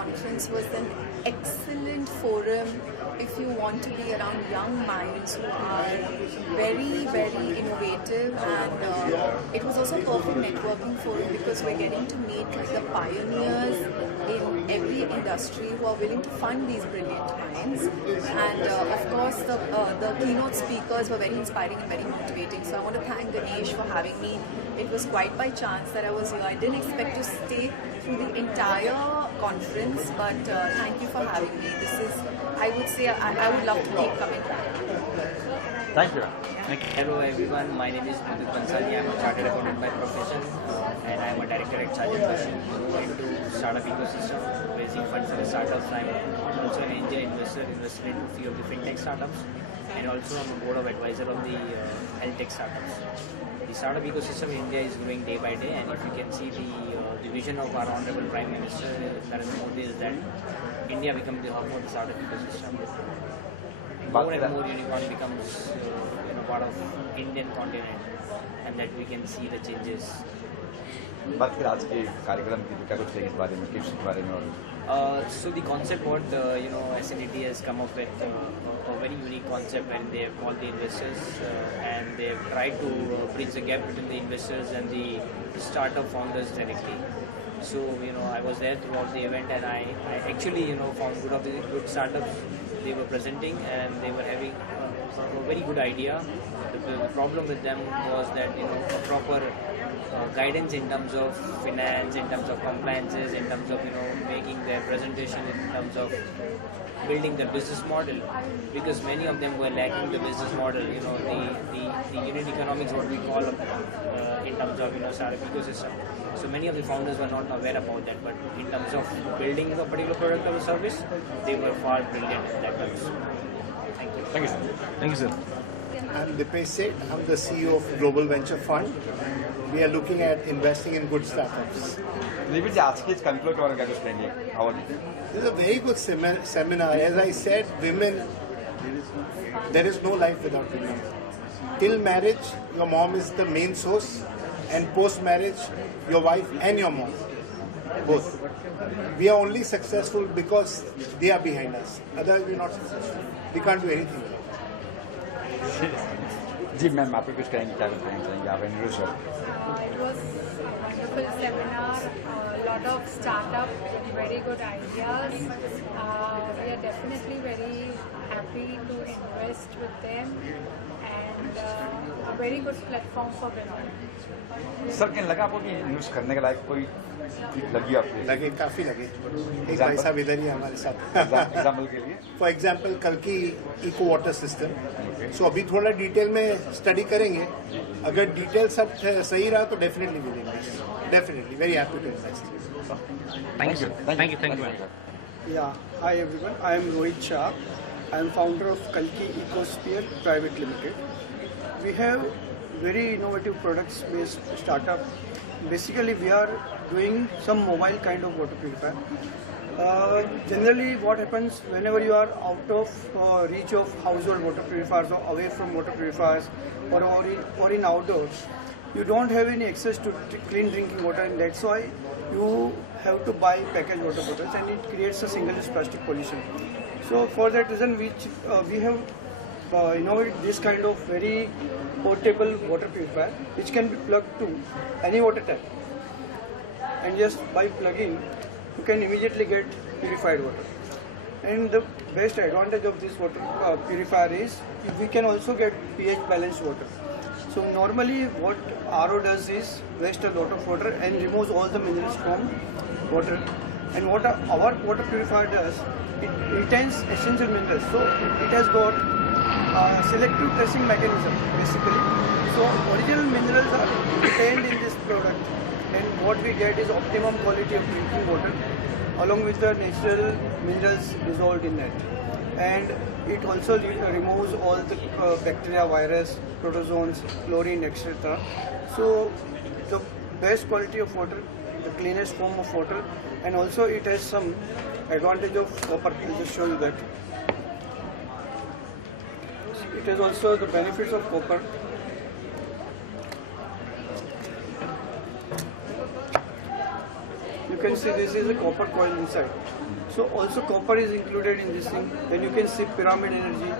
conference was an excellent forum if you want to be around young minds who are very, very innovative, and it was also a perfect networking forum because we're getting to meet like the pioneers in every industry who are willing to fund these brilliant minds. And of course, the keynote speakers were very inspiring and very motivating. So I want to thank Ganesh for having me. It was quite by chance that I was here. I didn't expect to stay through the entire conference, but thank you for having me. This is, I would say, I would love to keep coming back. Thank you. Hello everyone, my name is Mudit Bansali. I am a chartered accountant by profession and I am a director at Sargent Bashir into startup ecosystem, raising funds for the startups. I am also an angel investor, invested in a few of the fintech startups, and also on the board of advisor of the health tech startups. The startup ecosystem in India is growing day by day, and if you can see the vision of our Honorable Prime Minister Narendra Modi is that India becomes the hub of the startup ecosystem. More and more unicorn becomes part of Indian continent, and that we can see the changes. बात करें आज के कार्यक्रम की, क्या कुछ इस बारे में, किस बारे में? So the concept what SNET has come up with a very unique concept, and they have called the investors and they have tried to bridge the gap between the investors and the startup founders directly. So I was there throughout the event, and I actually found good startups they were presenting, and they were having a very good idea. The problem with them was that a proper guidance in terms of finance, in terms of compliances, in terms of making their presentation, in terms of building the business model, because many of them were lacking the business model. The unit economics, what we call in terms of startup ecosystem. So many of the founders were not aware about that, but in terms of building a particular product or a service, they were far brilliant in that terms. Thank you. Thank you, sir. Thank you, sir. I'm Dipesh Seth. I'm the CEO of Global Venture Fund. We are looking at investing in good startups. David, आज के conclude और क्या कुछ करेंगे? How are you? This is a very good seminar. As I said, women, there is no life without women. Till marriage, your mom is the main source, and post-marriage, your wife and your mom, both. We are only successful because they are behind us. Otherwise, we are not successful. We can't do anything. जी ma'am, आप कुछ कहेंगे, क्या कुछ कहना चाहेंगे आप? It was a wonderful seminar, a lot of startup with very good ideas. We are definitely very happy to invest with them, and a very good platform for women. Sir, क्या लगा आपको कि इन्वेस्ट करने के लायक कोई लगी आपको? लगे, काफी लगे। एक भाई साहब इधर ही हमारे साथ। एग्जाम्पल के लिए? फॉर एग्जाम्पल कल की इको वाटर सिस्टम। सो अभी थोड़ा डिटेल में स्टडी करेंगे। अगर डिटेल सब सही रहा तो डेफिनेटली मिलेंगे। Definitely very happy to invest. Thank you. Thank you. Yeah, hi everyone. I am Rohit Shah. I am founder of Kalki Ecosphere Private Limited. We have very innovative products based startup. Basically, we are doing some mobile kind of water purifier. Generally, what happens whenever you are out of reach of household water purifiers or away from water purifiers or in outdoors, you don't have any access to clean drinking water, and that's why you have to buy packaged water bottles, and it creates a single-use plastic pollution. So for that reason, we have innovated this kind of very portable water purifier, which can be plugged to any water tap, and just by plugging, you can immediately get purified water. And the best advantage of this water purifier is we can also get pH balanced water. So normally what RO does is waste a lot of water and removes all the minerals from water. And what our water purifier does, it retains essential minerals. So it has got selective tracing mechanism basically. So original minerals are retained in this product, and what we get is optimum quality of drinking water along with the natural minerals dissolved in it. And it also removes all the bacteria, virus, protozoans, chlorine, etc. So the best quality of water, the cleanest form of water, and also it has some advantage of copper. I'll just show you that. It has also the benefits of copper. can see this is a copper coil inside. So also copper is included in this thing. Then you can see pyramid energy.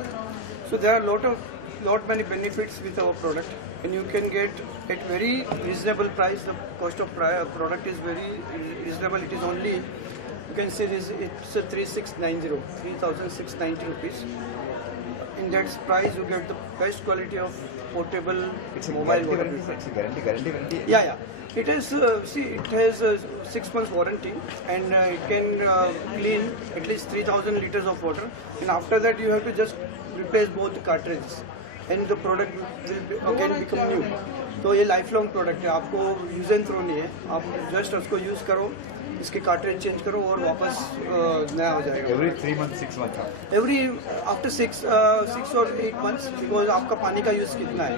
So there are lot many benefits with our product, and you can get at very reasonable price. The cost of product is very reasonable. It is only, you can see this, it's a 3,690 rupees. In that price you get the best quality of portable It's a mobile guarantee, water guarantee, purifier. it's a guarantee. Yeah. It has, see, it has a 6 months warranty, and it can clean at least 3,000 liters of water. And after that, you have to just replace both the cartridges, and the product will again become new. तो ये life long product है, आपको use and throw नहीं है, आप just उसको use करो, इसके कार्ट्रिज चेंज करो और वापस नया हो जाएगा. Every 3 months, 6 months. Every after 6 और 8 मंथ्स, बिकॉज आपका पानी का यूज़ कितना है.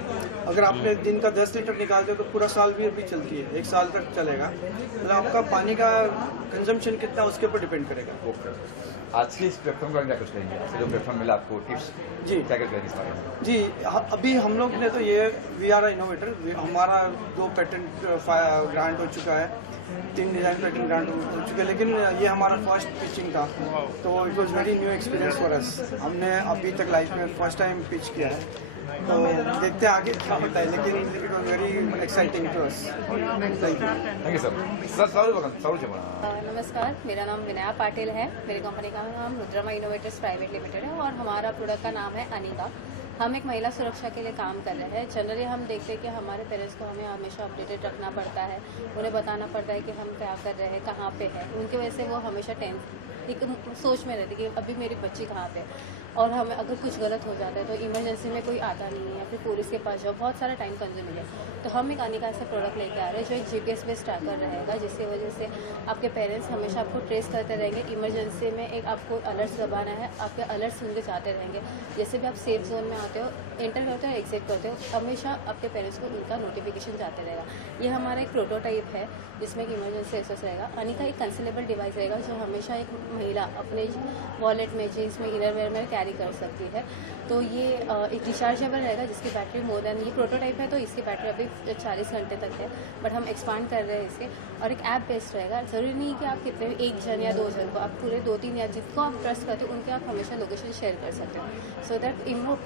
अगर आपने दिन का 10 लीटर निकालते हो तो पूरा साल भी चलती है, 1 साल तक चलेगा. मतलब आपका पानी का कंजम्पशन कितना उसके ऊपर डिपेंड करेगा. ओके. आज की इस प्लेटफॉर्म का क्या कुछ कहेंगे? जो प्लेटफॉर्म मिला आपको, टिप्स जी. क्या क्या कहेंगे इस बारे में? जी, अभी हम लोग ने तो ये वी आर इनोवेटर, हमारा 2 पेटेंट ग्रांट हो चुका है, 3 डिजाइन पेटेंट ग्रांट हो चुके हैं, लेकिन ये हमारा फर्स्ट पिचिंग था, तो it was very new experience for us. हमने अभी तक लाइफ में फर्स्ट टाइम पिच किया है, तो देखते हैं आगे क्या होता है, लेकिन it was very exciting to us. Thank thank you sir. Sir सारू చెప్పండి. नमस्कार, मेरा नाम विनया पाटिल है. मेरी कंपनी का नाम रुद्रमा इनोवेटर्स प्राइवेट लिमिटेड है और हमारा प्रोडक्ट का नाम है अनिका. हम एक महिला सुरक्षा के लिए काम कर रहे हैं. जनरली हम देखते हैं कि हमारे पेरेंट्स को हमें हमेशा अपडेटेड रखना पड़ता है, उन्हें बताना पड़ता है कि हम क्या कर रहे हैं, कहाँ पे है. उनकी वजह से वो हमेशा एक सोच में रहती कि अभी मेरी बच्ची कहाँ पे, और हमें अगर कुछ गलत हो जाता है तो इमरजेंसी में कोई आता नहीं है या फिर पुलिस के पास जाओ, बहुत सारा टाइम कंज्यूमिंग है. तो हम एक अनिका ऐसा प्रोडक्ट लेके आ रहे हैं जो एक GPS बेस्ड ट्रैकर रहेगा, जिसकी वजह से आपके पेरेंट्स हमेशा आपको ट्रेस करते रहेंगे. इमरजेंसी में एक आपको अलर्ट्स दबाना है, आपके अलर्ट्स उनके जाते रहेंगे. जैसे भी आप सेफ जोन में आते हो, एंटर करते हो, एग्जिट करते हो, हमेशा आपके पेरेंट्स को उनका नोटिफिकेशन जाते रहेगा. ये हमारा एक प्रोटोटाइप है जिसमें एक इमरजेंसी एक्सेस रहेगा. अनिका एक कंसेलेबल डिवाइस रहेगा जो हमेशा एक महिला अपने वॉलेट में, जीन्स में, इनरवेयर में कैरी कर सकती है. तो ये एक रिचार्जेबल रहेगा जिसकी बैटरी मोर देन, ये प्रोटोटाइप है तो इसकी बैटरी अभी 40 घंटे तक है, बट हम एक्सपांड कर रहे हैं इसके. और एक ऐप बेस्ड रहेगा. ज़रूरी नहीं कि आप कितने भी 1 जन या 2 जन को, आप पूरे 2-3 या जिनको आप ट्रस्ट करते हो उनके आप हमेशा लोकेशन शेयर कर सकते हो. सो दैट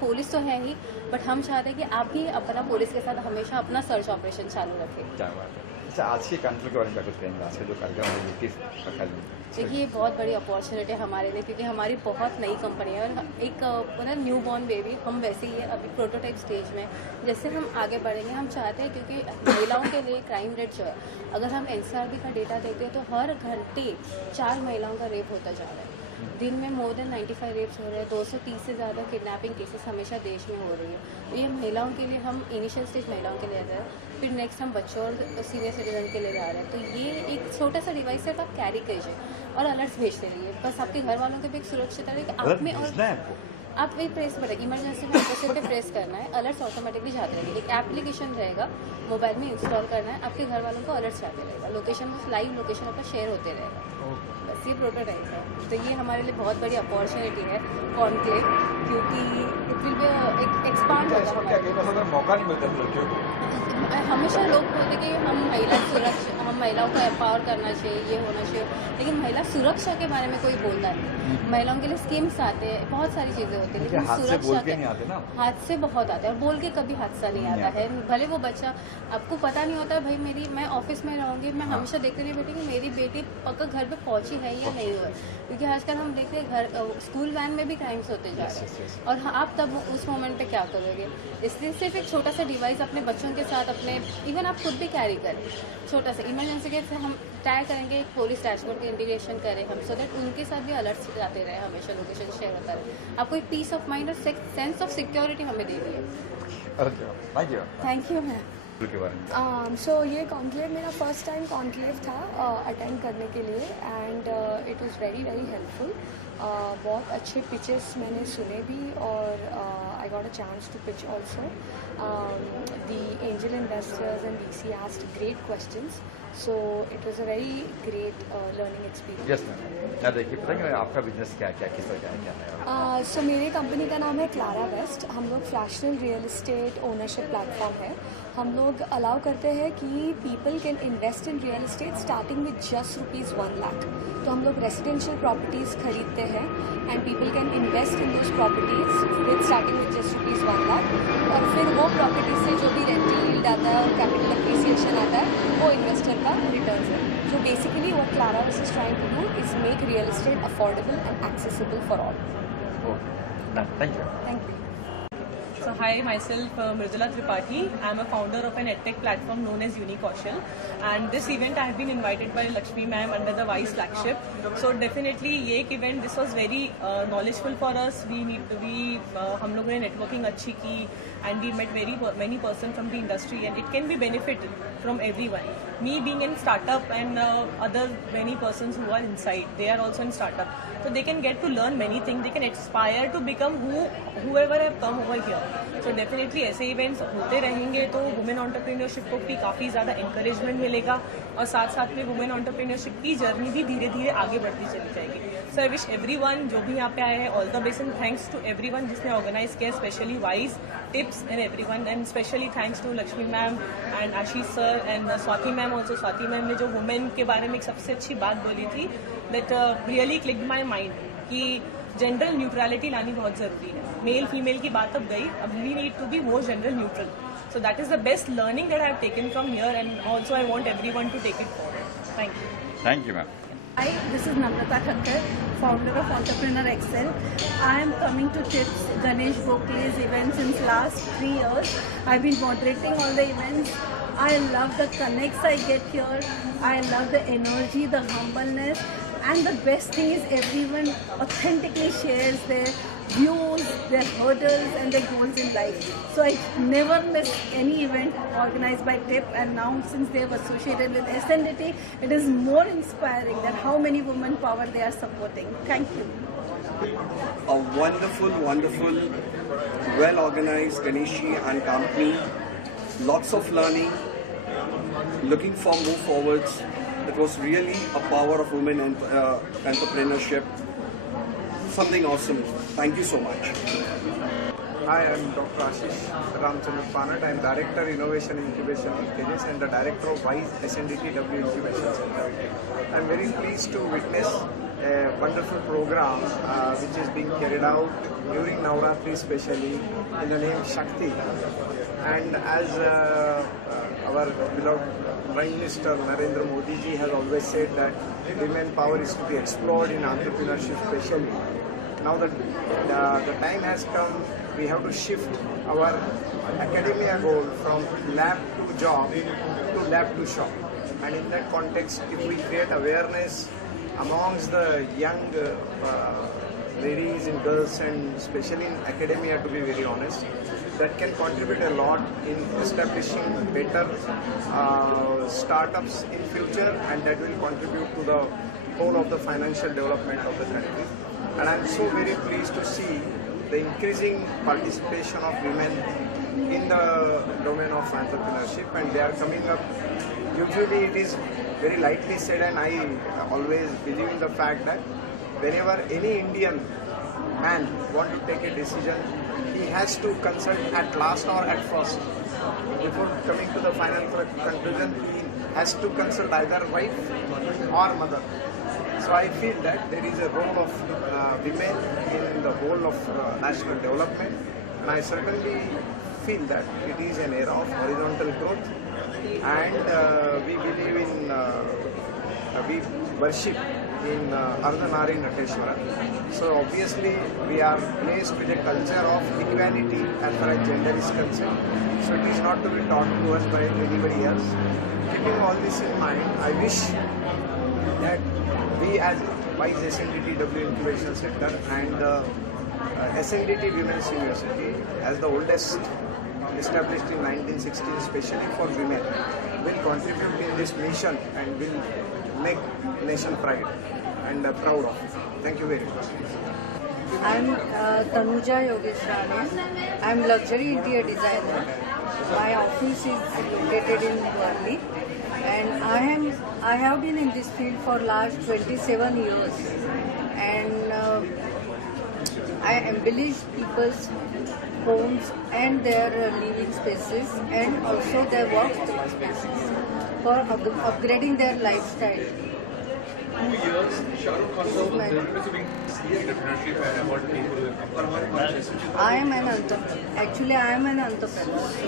पुलिस तो है ही, बट हम चाहते हैं कि आप भी अपना पुलिस के साथ हमेशा अपना सर्च ऑपरेशन चालू रखें. क्या बात है. अच्छा, आज के कॉन्फ्लिक्ट के बारे में क्या कुछ कहेंगे? आज के जो कार्यक्रम है किस प्रकार में? देखिए, ये बहुत बड़ी अपॉर्चुनिटी है हमारे लिए, क्योंकि हमारी बहुत नई कंपनी है और एक न्यू बॉर्न बेबी. हम वैसे ही है अभी प्रोटोटाइप स्टेज में. जैसे हम आगे बढ़ेंगे, हम चाहते हैं, क्योंकि महिलाओं के लिए क्राइम रेट जो है, अगर हम NCRB का डेटा देखते हो तो हर घंटे 4 महिलाओं का रेप होता जा रहा है. दिन में मोर देन 95 रेप्स हो रहे हैं. 230 से ज़्यादा किडनैपिंग केसेस हमेशा देश में हो रही है. तो ये महिलाओं के लिए, हम इनिशियल स्टेज महिलाओं के लिए जा रहे हैं, फिर नेक्स्ट हम बच्चों और सीनियर सिटीजन के लिए जा रहे हैं. तो ये एक छोटा सा डिवाइस है, तो आप कैरी कीजिए और अलर्ट्स भेजते रहिए. बस आपके घर वालों के भी एक सुरक्षित रहे कि आप में, और आप वही प्रेस पर इमरजेंसी में ऑपोजिट पे प्रेस करना है, अलर्ट्स ऑटोमेटिकली जाते रहेंगे. एक एप्लीकेशन रहेगा, मोबाइल में इंस्टॉल करना है, आपके घर वालों को अलर्ट्स जाते रहेगा, लोकेशन को, लाइव लोकेशन आपका शेयर होते रहेगा. बस ये प्रोटोटाइप है. तो ये हमारे लिए बहुत बड़ी अपॉर्चुनिटी है कॉन्क्लेव, क्योंकि इट विल बी एक एक्सपांड होगा. मौका नहीं मिलता लड़कियों को. हमेशा लोग बोलते कि हम महिलाओं को एम्पावर करना चाहिए, ये होना चाहिए, लेकिन महिला सुरक्षा के बारे में कोई बोलता नहीं. महिलाओं के लिए स्कीम्स आते हैं, बहुत सारी चीज़ें होती हैं, लेकिन सुरक्षा के नहीं आते ना. हाथ से बहुत आते हैं, और बोल के कभी हादसा नहीं आता है. भले वो बच्चा, आपको पता नहीं होता भाई, मैं ऑफिस में रहूँगी, मैं हमेशा देखते नहीं बेटी कि मेरी बेटी पक्का घर पे पहुँची है या नहीं हुआ, क्योंकि आजकल हम देखते हैं स्कूल वैन में भी क्राइम्स होते जा रहे हैं. और आप तब उस मोमेंट पे क्या करोगे? इसलिए सिर्फ एक छोटा सा डिवाइस अपने बच्चों के साथ, अपने इवन आप खुद भी कैरी करें, छोटा सा इमरजेंसी के हम ट्राई करेंगे, एक पुलिस डैशबोर्ड का इंटीग्रेशन करें हम, सो दैट उनके साथ भी अलर्ट्स जाते रहे, हमेशा लोकेशन शेयर होता रहे. आपको एक पीस ऑफ माइंड और सेंस ऑफ सिक्योरिटी हमें दे दी है. Thank you ma'am. सो ये कॉन्क्लेव मेरा फर्स्ट टाइम कॉन्क्लेव था अटेंड करने के लिए, and it was very helpful. बहुत अच्छे पिचेस मैंने सुने भी और I got a chance to pitch also. The angel investors and VC asked great questions, so it was a very great learning experience. Yes ma'am. देखिए बताइए आपका business क्या क्या किस तरह का है. सो मेरी कंपनी का नाम है क्लारा वेस्ट. हम लोग fractional real estate ownership platform है. हम लोग अलाउ करते हैं कि people can invest in real estate starting with just ₹1 lakh. तो हम लोग रेसिडेंशियल प्रॉपर्टीज़ खरीदते हैं and people can invest in those properties with starting with just ₹1 lakh. और फिर वो प्रॉपर्टी से जो भी रेंटल यील्ड आता है और कैपिटल अप्रिसिएशन आता है वो इन्वेस्टर का रिटर्न है. So basically what Clara is trying to do is make real estate affordable and accessible for all. Thank you. Thank you. So hi, myself Mridula Tripathi. I am a founder of an edtech platform known as Unikaushal, and this event I have been invited by Lakshmi ma'am under the WISE flagship. So definitely ये एक event, this was very knowledgeful for us. हम लोगों ने networking अच्छी की and we met many person from the industry and it can be benefited from everyone. Me being in startup and other many persons who are inside, they are also in startup. So they can get to learn many things. They can aspire to become whoever have come over here. So definitely ऐसे events होते रहेंगे तो women entrepreneurship को भी काफ़ी ज़्यादा encouragement मिलेगा और साथ साथ में वुमेन एंटरप्रेन्योरशिप की जर्नी भी धीरे धीरे आगे बढ़ती चली जाएगी. सो आई विश एवरीवन जो भी यहाँ पे आए हैं all the best and thanks to everyone जिसने ऑर्गेनाइज किया, specially wise tips and everyone and specially thanks to Lakshmi ma'am and Ashish sir and Swati ma'am also. Swati ma'am ने जो वुमेन के बारे में एक सबसे अच्छी बात बोली थी that really clicked my mind कि जेंडर न्यूट्रलिटी लानी बहुत ज़रूरी है. मेल फीमेल की बात अब गई, अब we need to be more gender neutral. So that is the best learning that I have taken from here and also I want everyone to take it forward. Thank you. Thank you, ma'am. Hi, this is Namrata Khakkar, founder of Entrepreneur Excel. I am coming to TIPS Ganesh Gokhale's event since last 3 years. I've been moderating all the events. I love the connects I get here. I love the energy, the humbleness, and the best thing is everyone authentically shares their views, their hurdles and their goals in life. So I never miss any event organized by TIP, and now since they have associated with SNDT, it is more inspiring that how many women power they are supporting. Thank you. A wonderful, well organized Ganeshi and company. Lots of learning, looking for move forwards. It was really a power of women and entrepreneurship. Something awesome. Thank you so much. Hi, I am Dr. Ashish Ramchandra Panat. I am Director Innovation Incubation of Tejas and the Director of WISE SNDT W Incubation Center. I am very pleased to witness a wonderful program which is being carried out during Navratri, especially in the name Shakti. And as our beloved Prime Minister Narendra Modi ji has always said that women power is to be explored in entrepreneurship especially. Now that the time has come, we have to shift our academia goal from lab to job to lab to shop. And in that context, if we create awareness amongst the young ladies and girls and especially in academia, to be very honest, that can contribute a lot in establishing better startups in future, and that will contribute to the whole of the financial development of the country. And I am so very pleased to see the increasing participation of women in the domain of entrepreneurship, and they are coming up. Usually it is very lightly said, and I always believe in the fact that whenever any Indian man want to take a decision, he has to consult at last or at first. Before coming to the final conclusion, he has to consult either wife or mother. So I feel that there is a role of women in the whole of national development, and I certainly feel that it is an era of horizontal growth, and we believe in, we worship in Ardhanari Nateshwara. So obviously we are placed with a culture of equality as far as gender is concerned. So it is not to be taught to us by anybody else. Keeping all this in mind, I wish that we as WISE SNDT W Incubation Center and SNDT Women's University, as the oldest, established in 1916 especially for women, will contribute in this mission and will make nation pride and proud of it. Thank you very much. I'm Tanuja Yogeshwari. I'm luxury interior designer. My office is located in Guwahati, and I have been in this field for last 27 years, and I embellish people's homes and their living spaces and also their work spaces for upgrading their lifestyle. 2 years, Shah Rukh Khan was being internationally awarded people who have come. I am an entrepreneur. Actually, I am an entrepreneur. So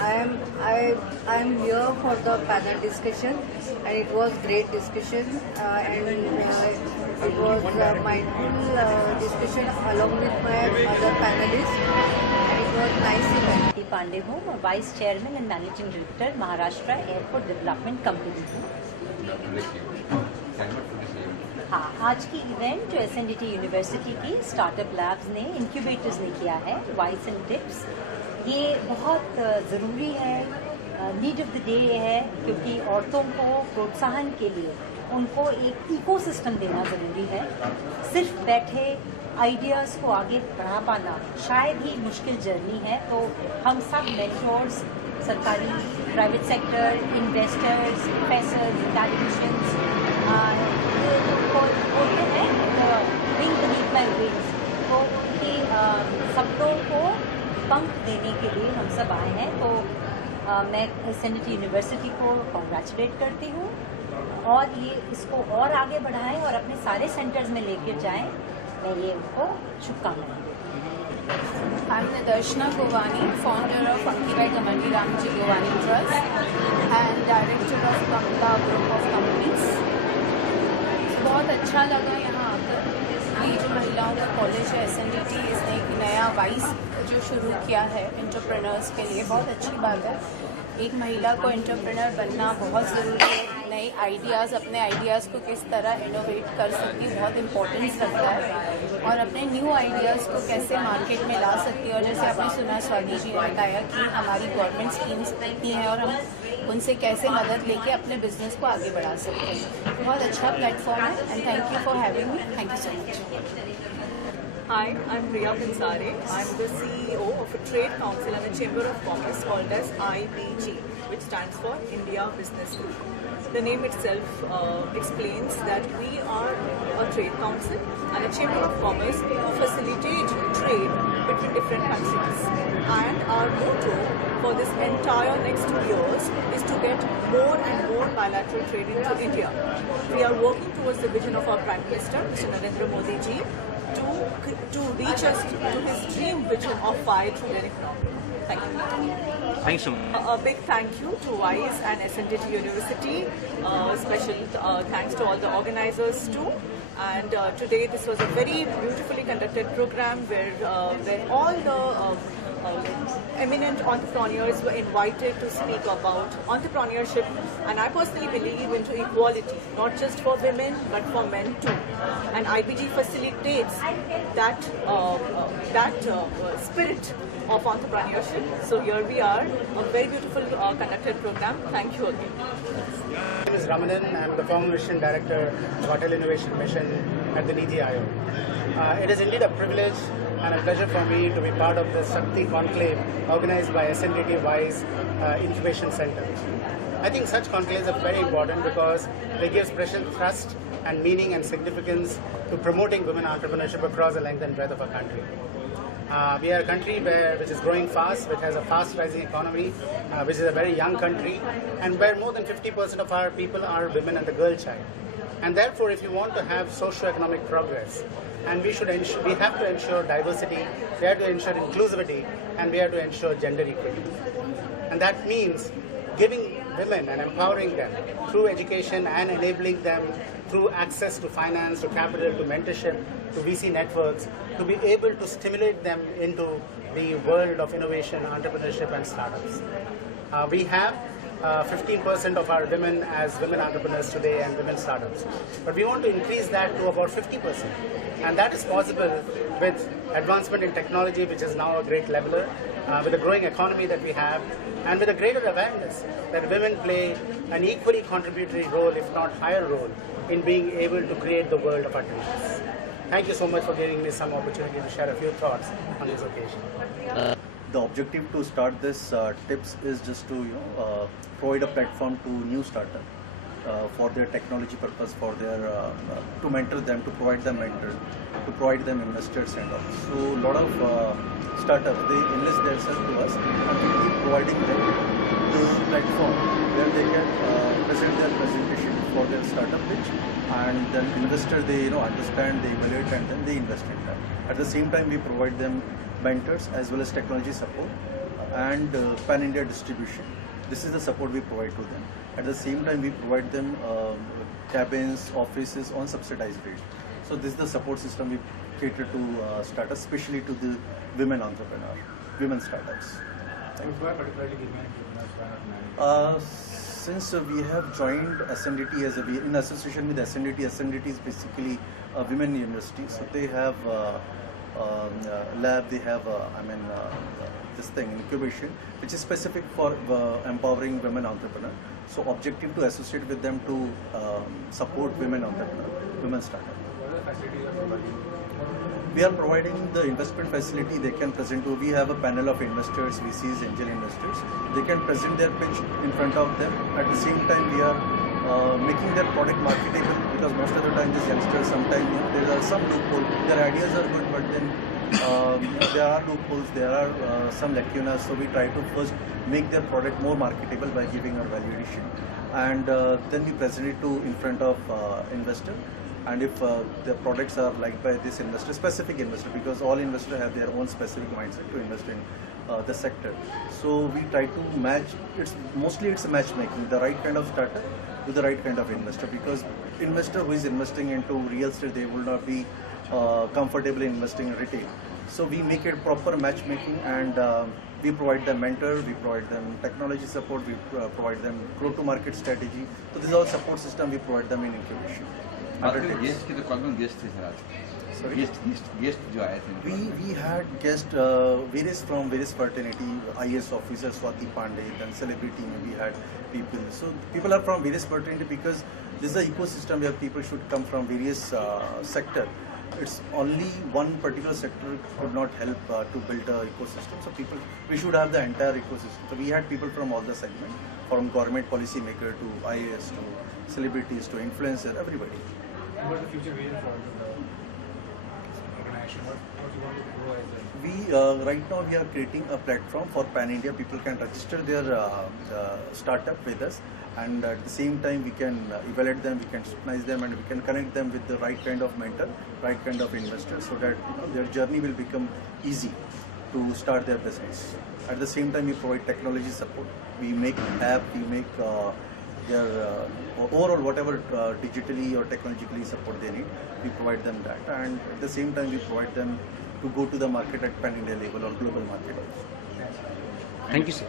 I am here for the panel discussion, and it was great discussion, and it was mindful discussion along with my other panelists, and it was nice event. Pandey हूँ और vice chairman and managing director Maharashtra airport development company हूँ। हाँ, आज की event जो SNDT university की startup labs ने incubators ने किया है, वाइस एंड टिप्स, ये बहुत ज़रूरी है, नीड ऑफ द डे है, क्योंकि औरतों को प्रोत्साहन के लिए उनको एक इकोसिस्टम देना ज़रूरी है। सिर्फ बैठे आइडियाज़ को आगे बढ़ा पाना शायद ही मुश्किल जर्नी है, तो हम सब मेंटोर्स, सरकारी, private sector, investors, professors, academicians बोलते हैं विंग बीनीथ माय विंग्स, तो उनके सपनों को पंख देने के लिए हम सब आए हैं। तो मैं SNDT यूनिवर्सिटी को कॉन्ग्रेचुलेट करती हूँ और ये इसको और आगे बढ़ाएं और अपने सारे सेंटर्स में लेकर जाएं, मैं ये उनको शुभकामनाएं। I'm Nidarshana Govani, founder of Ankibai Kamalji Ramji Govani Trust and director of Kamla Group of Companies. बहुत अच्छा लगा यहाँ आकर। ये जो महिलाओं का कॉलेज है SNDT, इसने एक नया वाइस जो शुरू किया है एंटरप्रेन्योर्स के लिए, बहुत अच्छी बात है। एक महिला को एंटरप्रेन्योर बनना बहुत ज़रूरी है। नए आइडियाज़, अपने आइडियाज़ को किस तरह इनोवेट कर सकती है, बहुत इम्पोर्टेंस रखता है, और अपने न्यू आइडियाज़ को कैसे मार्केट में ला सकती है। और जैसे आपने सुना, स्वाति जी ने बताया कि हमारी गवर्नमेंट स्कीम्स कितनी हैं और हम उनसे कैसे मदद लेके अपने बिजनेस को आगे बढ़ा सकते हैं। बहुत अच्छा प्लेटफॉर्म है, and thank you for having me. Thank you so much. Hi, I'm Priya Pansare. I'm the CEO of a trade council and a chamber of commerce called as IBG, which stands for India Business Group. The name itself explains that we are a trade council and a chamber of commerce to facilitate trade between different countries. And our motto for this entire next years is to get more and more bilateral trade into India. We are working towards the vision of our Prime Minister, Mr. Narendra Modi ji, to reach us to his dream vision of 5 trillion economy. Thank you. Thanks so much. A big thank you to WISE and SNDT University. Special thanks to all the organizers too. And today this was a very beautifully conducted program where all the eminent entrepreneurs were invited to speak about entrepreneurship, and I personally believe into equality, not just for women but for men too. And IBG facilitates that spirit of entrepreneurship. So here we are, a very beautiful conducted program. Thank you again. My name is Ramanan. I'm the Formulation Director of Hotel Innovation Mission at the NITI Aayog. It is indeed a privilege and a pleasure for me to be part of the Shakti Conclave organized by SNDT WISE Incubation Center. I think such conclaves are very important because they give special thrust and meaning and significance to promoting women entrepreneurship across the length and breadth of our country. We are a country which is growing fast, which has a fast rising economy, which is a very young country, and where more than 50% of our people are women and the girl child. And therefore, if you want to have socio-economic progress, and we have to ensure diversity, we have to ensure inclusivity, and we have to ensure gender equity. And that means giving women and empowering them through education and enabling them through access to finance, to capital, to mentorship, to VC networks, to be able to stimulate them into the world of innovation, entrepreneurship and startups. We have 15% of our women as women entrepreneurs today and women startups. But we want to increase that to about 50%. And that is possible with advancement in technology, which is now a great leveler, with the growing economy that we have, and with a greater awareness that women play an equally contributory role, if not higher role, in being able to create the world of our dreams. Thank you so much for giving me some opportunity to share a few thoughts on this occasion. The objective to start this tips is just to provide a platform to new startup for their technology purpose, for their to mentor them, to provide them mentor, to provide them investors and all. So a lot of startups, they enlist themselves to us and we keep providing them the platform where they can present their presentation for their startup pitch, and then investor they understand, they evaluate, and then they invest in that. At the same time, we provide them mentors as well as technology support and pan-India distribution. This is the support we provide to them. At the same time, we provide them cabins, offices on subsidized rate. So this is the support system we cater to startups, especially to the women entrepreneurs, women startups. Since we have joined SNDT in association with SNDT, SNDT is basically a women university. So they have lab, they have this thing, incubation, which is specific for empowering women entrepreneurs. So objective to associate with them to support women entrepreneurs, women startups. We are providing the investment facility. They can present to, we have a panel of investors, VCs, angel investors. They can present their pitch in front of them. At the same time, we are making their product marketable, because most of the time these youngsters, sometimes there are some loopholes. Their ideas are good, but then there are loopholes, there are some lacunas. So we try to first make their product more marketable by giving our value addition, and then we present it to in front of investor. And if the products are liked by this investor, specific investor, because all investors have their own specific mindset to invest in the sector. So we try to match, it's a matchmaking, the right kind of startup with the right kind of investor, because investor who is investing into real estate, they will not be comfortable in investing in retail. So we make it proper matchmaking, and we provide them mentor, we provide them technology support, we provide them go-to-market strategy. So this is all support system we provide them in incubation. We had guests from various fraternity, IAS officers, Swati Pandey, then celebrity, we had people. So people are from various fraternity, because this is an ecosystem where people should come from various sectors. It's only one particular sector could not help to build an ecosystem. So we should have the entire ecosystem. So we had people from all the segments, from government policy maker to IAS to celebrities to influencer, everybody. What's the future vision for the organization? What do you want to grow as Right now we are creating a platform for Pan-India. People can register their startup with us, and at the same time we can evaluate them, we can scrutinize them, and we can connect them with the right kind of mentor, right kind of investor, so that their journey will become easy to start their business. At the same time, we provide technology support. We make app, we make their overall whatever digitally or technologically support they need, we provide them that, and at the same time we provide them to go to the market at pan-India level or global market also. Thank you, sir.